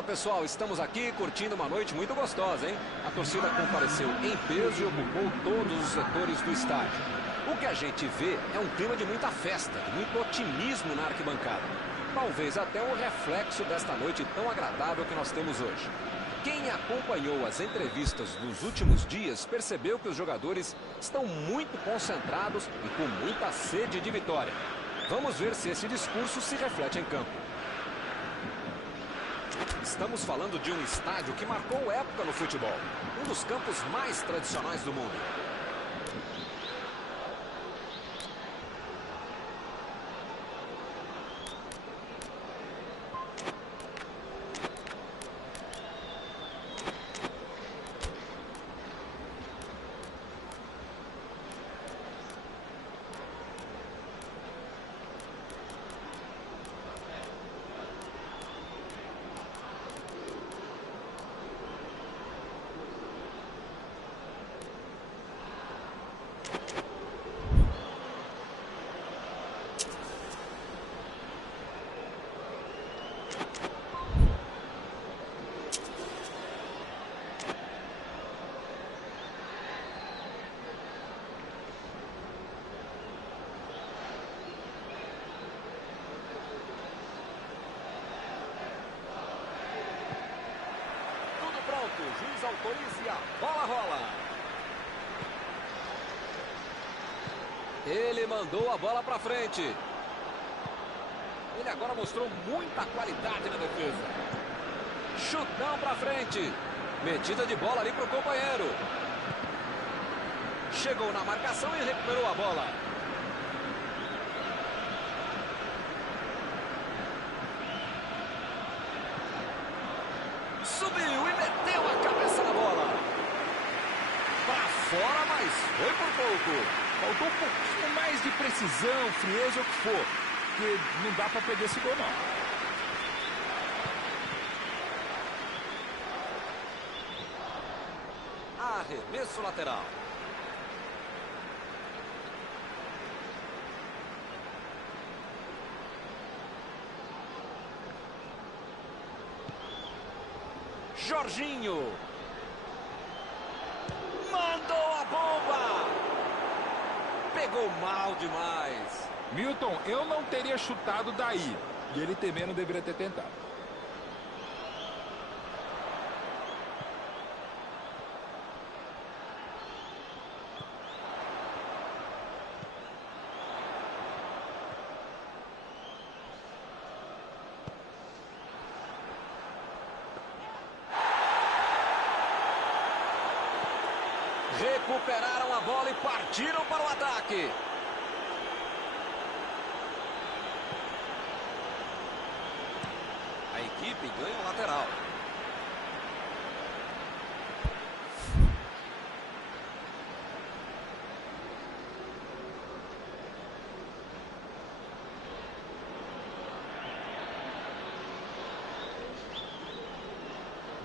Fala pessoal, estamos aqui curtindo uma noite muito gostosa, hein? A torcida compareceu em peso e ocupou todos os setores do estádio. O que a gente vê é um clima de muita festa, de muito otimismo na arquibancada. Talvez até um reflexo desta noite tão agradável que nós temos hoje. Quem acompanhou as entrevistas dos últimos dias percebeu que os jogadores estão muito concentrados e com muita sede de vitória. Vamos ver se esse discurso se reflete em campo. Estamos falando de um estádio que marcou época no futebol. Um dos campos mais tradicionais do mundo. O juiz autoriza e a bola rola. Ele mandou a bola para frente. Ele agora mostrou muita qualidade na defesa. Chutão para frente. Metida de bola ali para o companheiro. Chegou na marcação e recuperou a bola. Subiu e meteu a cabeça na bola. Pra fora, mas foi por pouco. Faltou um pouquinho mais de precisão, frieza ou o que for. Porque não dá pra perder esse gol, não. Arremesso lateral. Jorginho. Mandou a bomba. Pegou mal demais. Milton, eu não teria chutado daí. E ele também não deveria ter tentado. Recuperaram a bola e partiram para o ataque. A equipe ganha o lateral.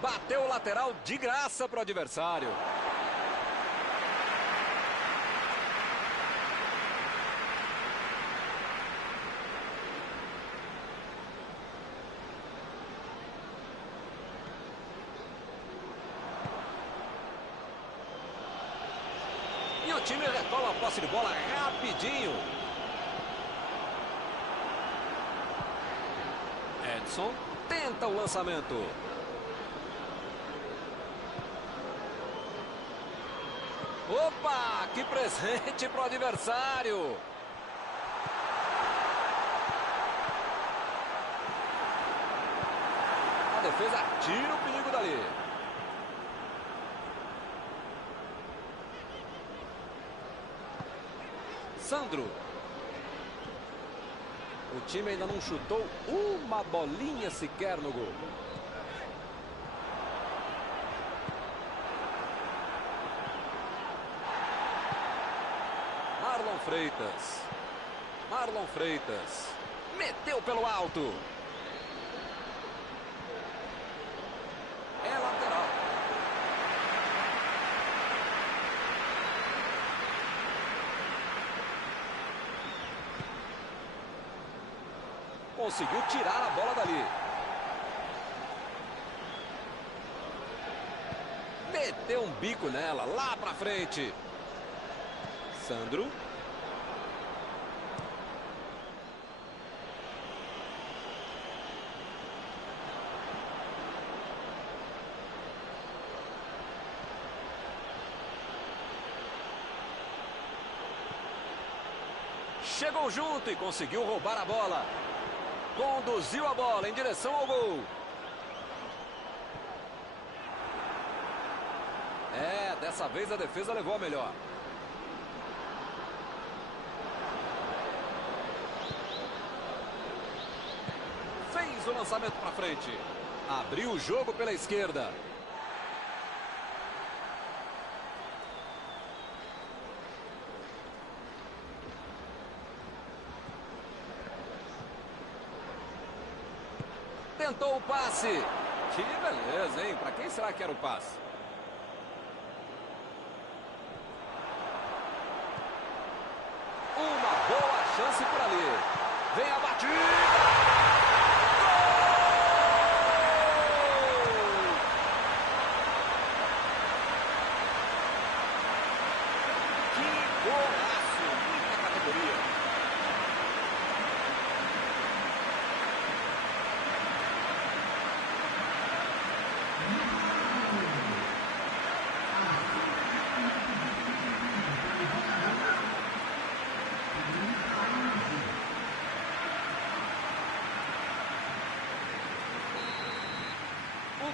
Bateu o lateral de graça para o adversário. E o time retoma a posse de bola rapidinho. Edson tenta o lançamento. Opa, que presente para o adversário. A defesa tira o perigo dali. Sandro. O time ainda não chutou uma bolinha sequer no gol. Marlon Freitas. Marlon Freitas. Meteu pelo alto. É lateral. Conseguiu tirar a bola dali. Meteu um bico nela, lá pra frente. Sandro. Chegou junto e conseguiu roubar a bola. Conduziu a bola em direção ao gol. Dessa vez a defesa levou a melhor. Fez o lançamento para frente. Abriu o jogo pela esquerda. Tentou o passe. Que beleza, hein? Para quem será que era o passe? Uma boa chance por ali. Vem a batida.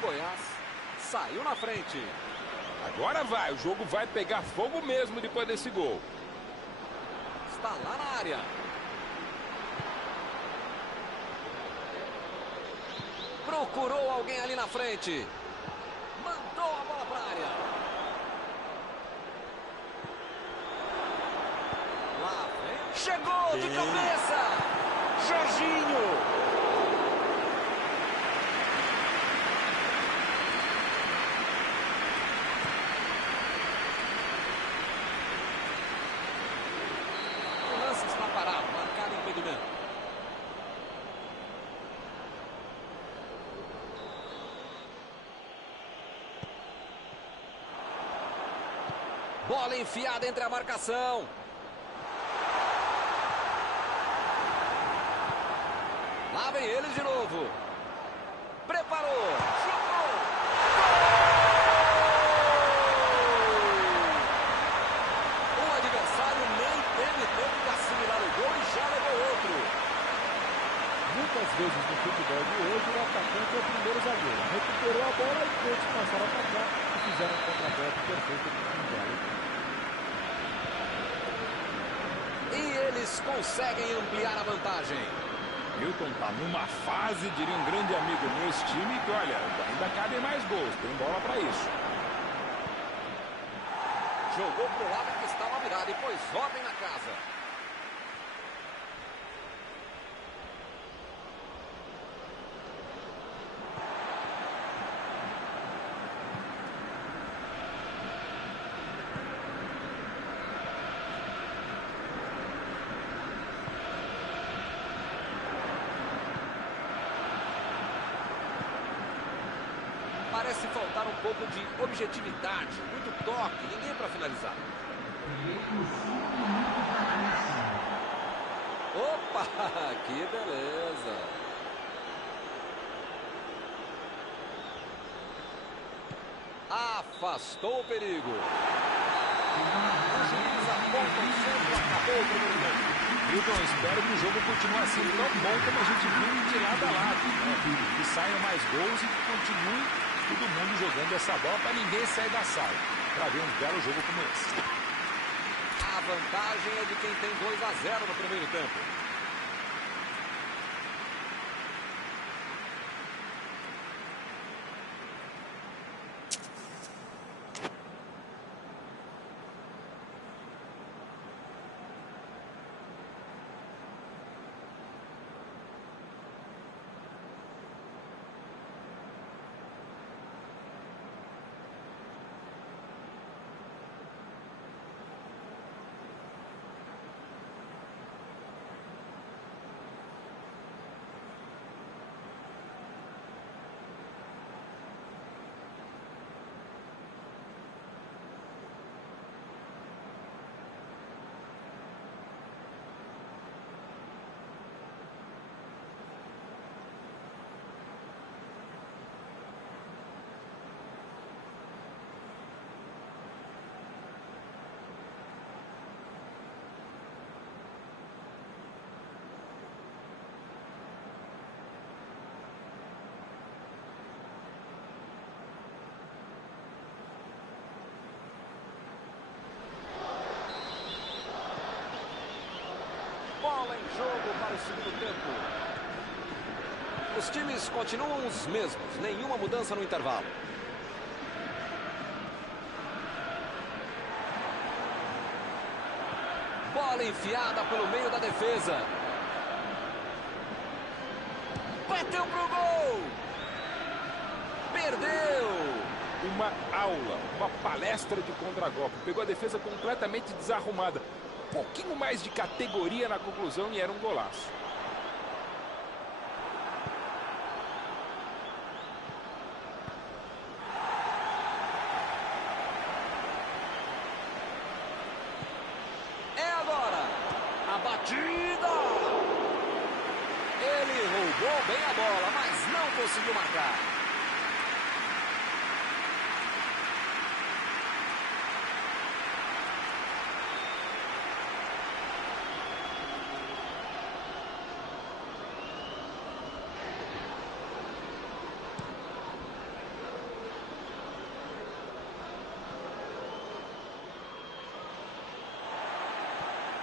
Goiás saiu na frente. Agora vai, o jogo vai pegar fogo mesmo depois desse gol. Está lá na área. Procurou alguém ali na frente. Mandou a bola para a área. Lá vem. Chegou de cabeça. Jorginho. Bola enfiada entre a marcação. Lá vem eles de novo. Preparou. Chutou. O adversário nem teve tempo de assimilar o gol e já levou outro. Muitas vezes no futebol de hoje o atacante é o primeiro zagueiro. Recuperou a bola e todos passaram a atacar e fizeram um contra-golpe perfeito no mundial. E eles conseguem ampliar a vantagem. Milton tá numa fase, diria um grande amigo meu, esse time, que olha, ainda cabem mais gols, tem bola para isso. Jogou pro lado que estava virado e pôs ordem na casa. Parece faltar um pouco de objetividade, muito toque, ninguém para finalizar. Opa, que beleza. Afastou o perigo. O juiz aponta o centro, acabou o primeiro tempo. Milton, espero que o jogo continue assim tão bom como a gente viu de lado a lado, né? Que saiam mais gols e que continue todo mundo jogando essa bola para ninguém sair da sala, para ver um belo jogo como esse. A vantagem é de quem tem 2-0 no primeiro tempo. bola em jogo para o segundo tempo. Os times continuam os mesmos, nenhuma mudança no intervalo. Bola enfiada pelo meio da defesa. Bateu pro gol. Perdeu. Uma aula, uma palestra de contragolpe. Pegou a defesa completamente desarrumada. Um pouquinho mais de categoria na conclusão e era um golaço. É agora. A batida. Ele roubou bem a bola, mas não conseguiu marcar.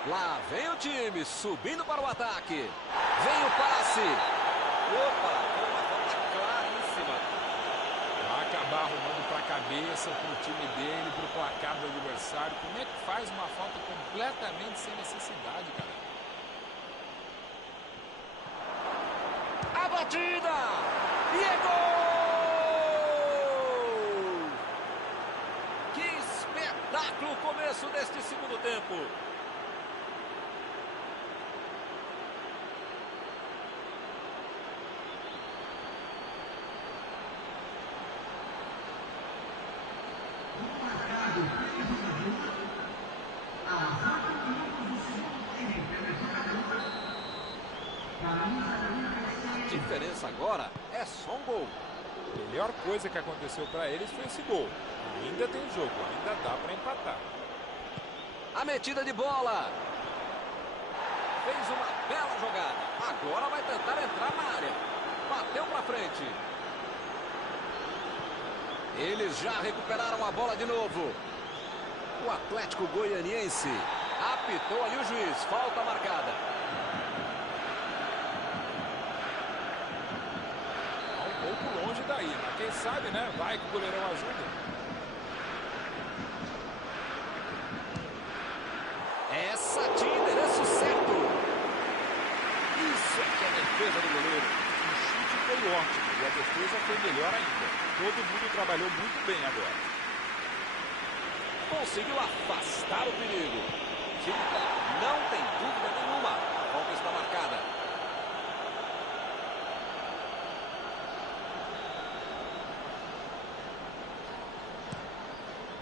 Lá vem o time, subindo para o ataque. Vem o passe. Opa, foi uma falta claríssima. Vai acabar arrumando para a cabeça, para o time dele, para o placar do adversário. Como é que faz uma falta completamente sem necessidade, cara? A batida. E é gol! Que espetáculo o começo deste segundo tempo. A diferença agora é só um gol. A melhor coisa que aconteceu para eles foi esse gol. Ainda tem jogo, ainda dá para empatar. A metida de bola. Fez uma bela jogada. Agora vai tentar entrar na área. Bateu para frente. Eles já recuperaram a bola de novo. O Atlético Goianiense apitou ali o juiz. Falta marcada. Um pouco longe daí, mas quem sabe, né? Vai que o goleirão ajuda. Essa tinha endereço certo. Isso é que é a defesa do goleiro. O chute foi ótimo e a defesa foi melhor ainda. Todo mundo trabalhou muito bem agora. Conseguiu afastar o perigo. Não tem dúvida nenhuma. A falta está marcada.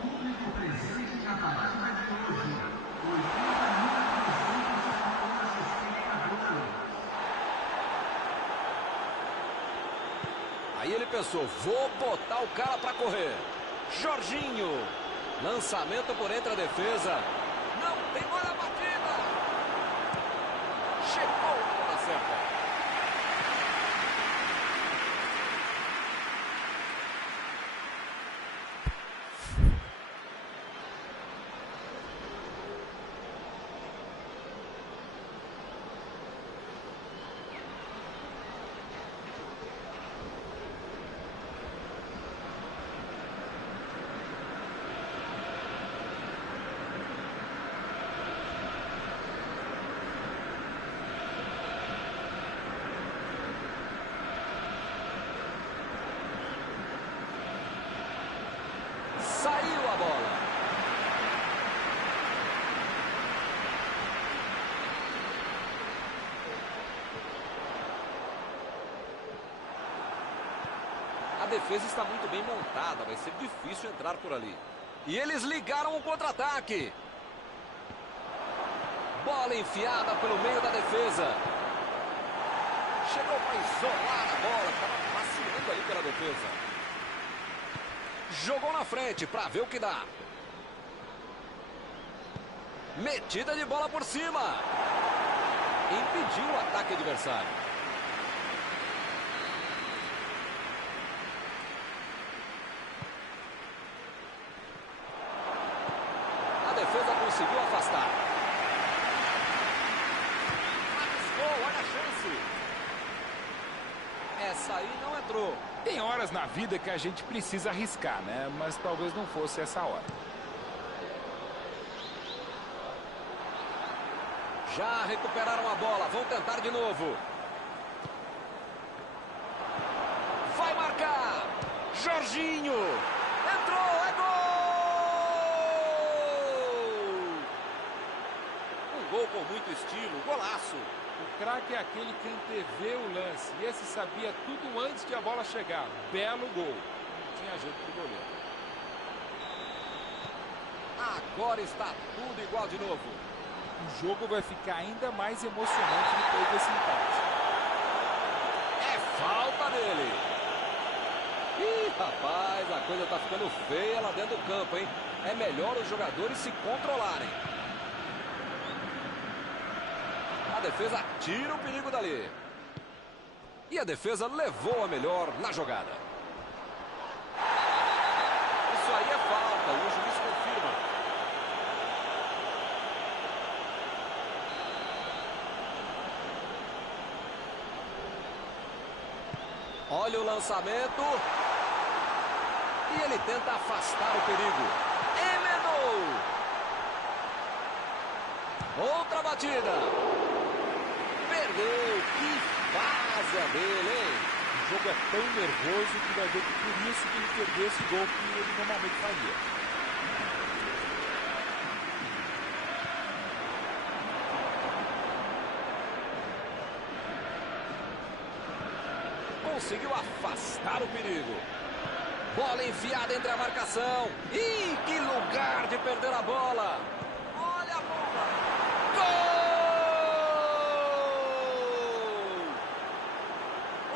Público presente na partida de hoje. 80 Aí ele pensou, vou botar o cara para correr. Jorginho. Lançamento por entre a defesa. Não tem bola batida. Chegou na hora certa. Saiu a bola. A defesa está muito bem montada. Vai ser difícil entrar por ali. E eles ligaram o contra-ataque. Bola enfiada pelo meio da defesa. Chegou para isolar a bola. Estava vacilando ali pela defesa. Jogou na frente para ver o que dá. Metida de bola por cima. Impediu o ataque adversário. A defesa conseguiu afastar. Essa aí não entrou. Tem horas na vida que a gente precisa arriscar, né? Mas talvez não fosse essa hora. Já recuperaram a bola, vão tentar de novo. Vai marcar! Jorginho! Entrou, é gol! Um gol com muito estilo, golaço. O craque é aquele que antevê o lance. E esse sabia tudo antes de a bola chegar. Belo gol. Não tinha jeito pro goleiro. Agora está tudo igual de novo. O jogo vai ficar ainda mais emocionante depois desse empate. É falta dele. Ih, rapaz, a coisa tá ficando feia lá dentro do campo, hein? É melhor os jogadores se controlarem. A defesa tira o perigo dali. E a defesa levou a melhor na jogada. Isso aí é falta e o juiz confirma. Olha o lançamento. E ele tenta afastar o perigo. Emendou. Outra batida. Perdeu. Que fase a dele, hein? O jogo é tão nervoso que vai ver que por isso que ele perdeu esse gol que ele normalmente faria. Conseguiu afastar o perigo. Bola enfiada entre a marcação. Ih, que lugar de perder a bola. Olha a bola. Gol!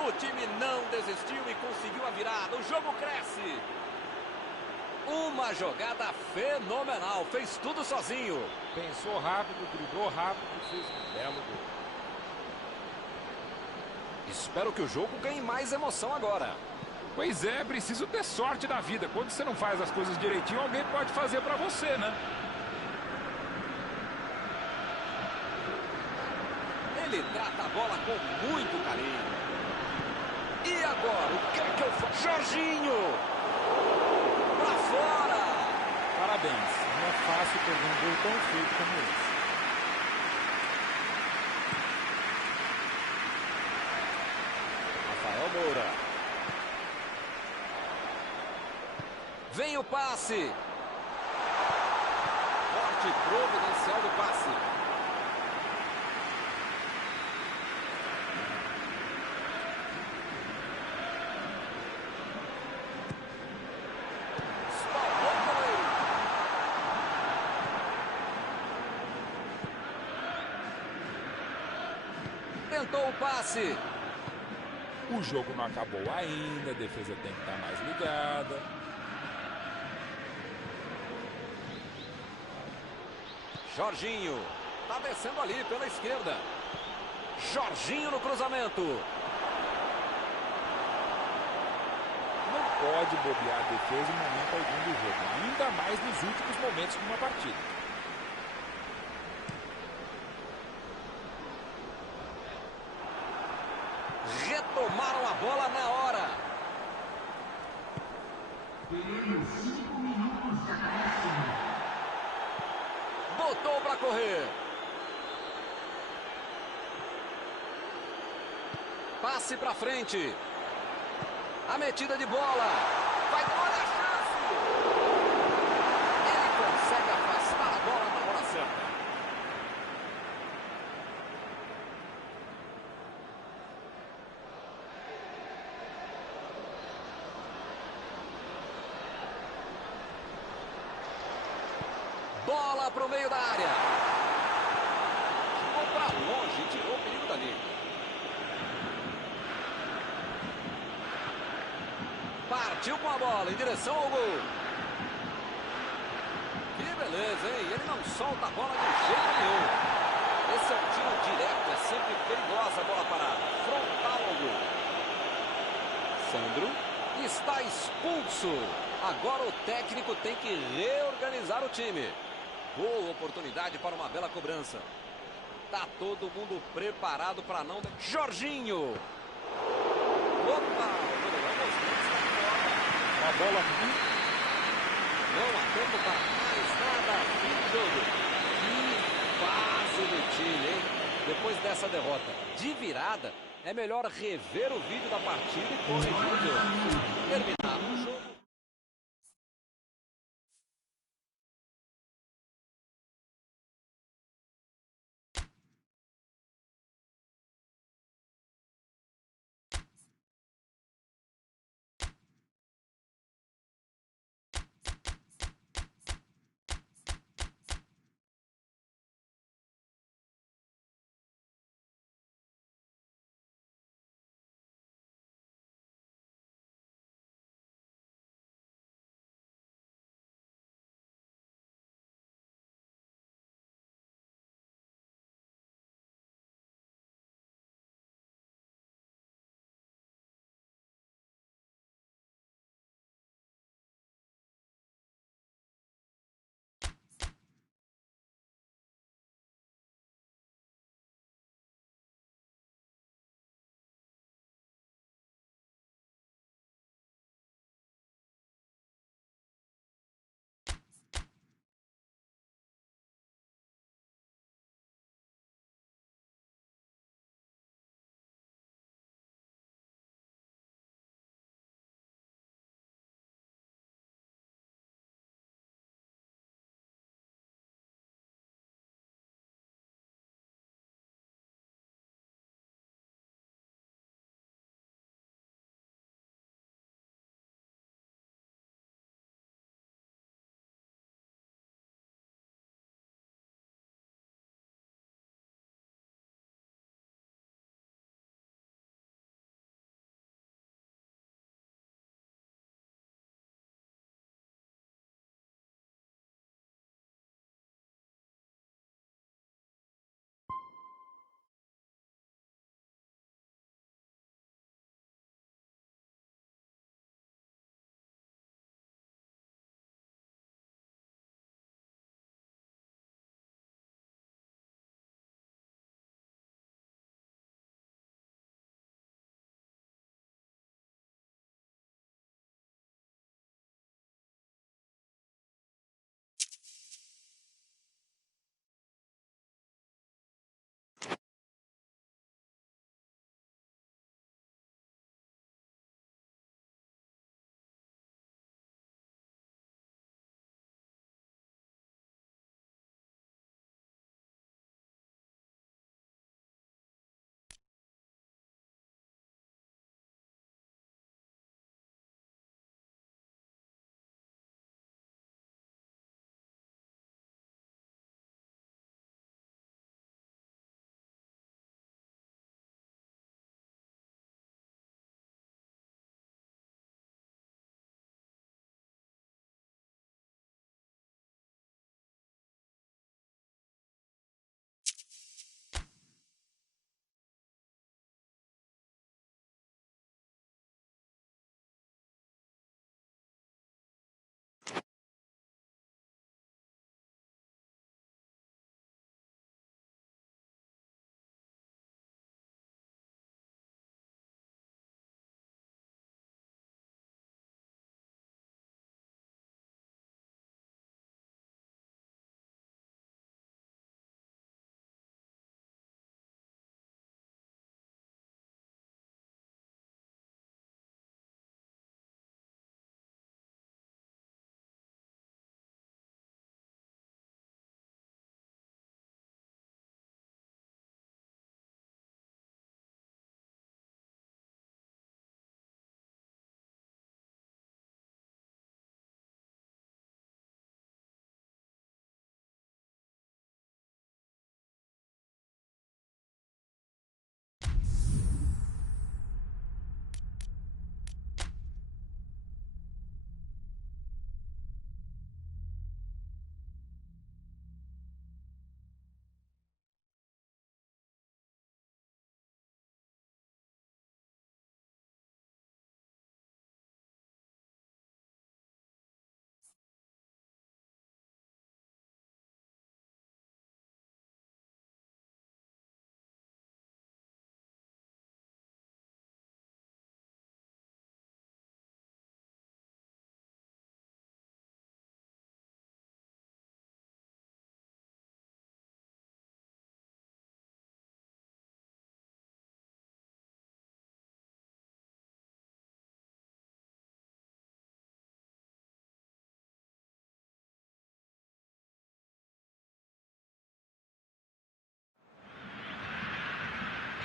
O time não desistiu e conseguiu a virada. O jogo cresce. Uma jogada fenomenal. Fez tudo sozinho. Pensou rápido, driblou rápido e fez um belo gol. Espero que o jogo ganhe mais emoção agora. Pois é, preciso ter sorte da vida. Quando você não faz as coisas direitinho, alguém pode fazer pra você, né? Ele trata a bola com muito carinho. E agora, o que é que eu faço? Jorginho! Pra fora! Parabéns, não é fácil perder um gol tão feito como esse. Rafael Moura. Vem o passe. Forte providencial do passe. Espalmou o goleiro. Tentou o passe. O jogo não acabou ainda, a defesa tem que estar mais ligada. Jorginho. Tá descendo ali pela esquerda. Jorginho no cruzamento. Não pode bobear a defesa em momento algum do jogo, ainda mais nos últimos momentos de uma partida. Retomaram a bola na hora. Temos 5 minutos de acréscimo. Botou para correr. Passe para frente. A metida de bola. Vai, olha a chance. Ele consegue afastar a bola na hora certa. Bola para o meio da área. Jogou para longe e tirou o perigo dali. Partiu com a bola em direção ao gol. Que beleza, hein? Ele não solta a bola de jeito nenhum. Esse é um tiro direto, é sempre perigosa a bola parada. Frontal ao gol. Sandro está expulso. Agora o técnico tem que reorganizar o time. Boa oportunidade para uma bela cobrança. Tá todo mundo preparado para não... Jorginho! Opa, o goleirão Mosquito está fora. Uma bola muito. Não há tempo para mais nada. Fim do jogo. Que fase do time, hein? Depois dessa derrota de virada, é melhor rever o vídeo da partida e corrigir os erros. Terminar o jogo.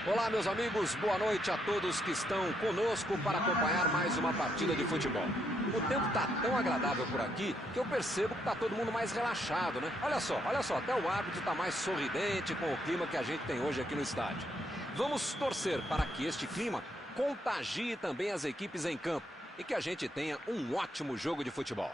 Olá, meus amigos, boa noite a todos que estão conosco para acompanhar mais uma partida de futebol. O tempo está tão agradável por aqui que eu percebo que está todo mundo mais relaxado, né? Olha só, até o árbitro está mais sorridente com o clima que a gente tem hoje aqui no estádio. Vamos torcer para que este clima contagie também as equipes em campo e que a gente tenha um ótimo jogo de futebol.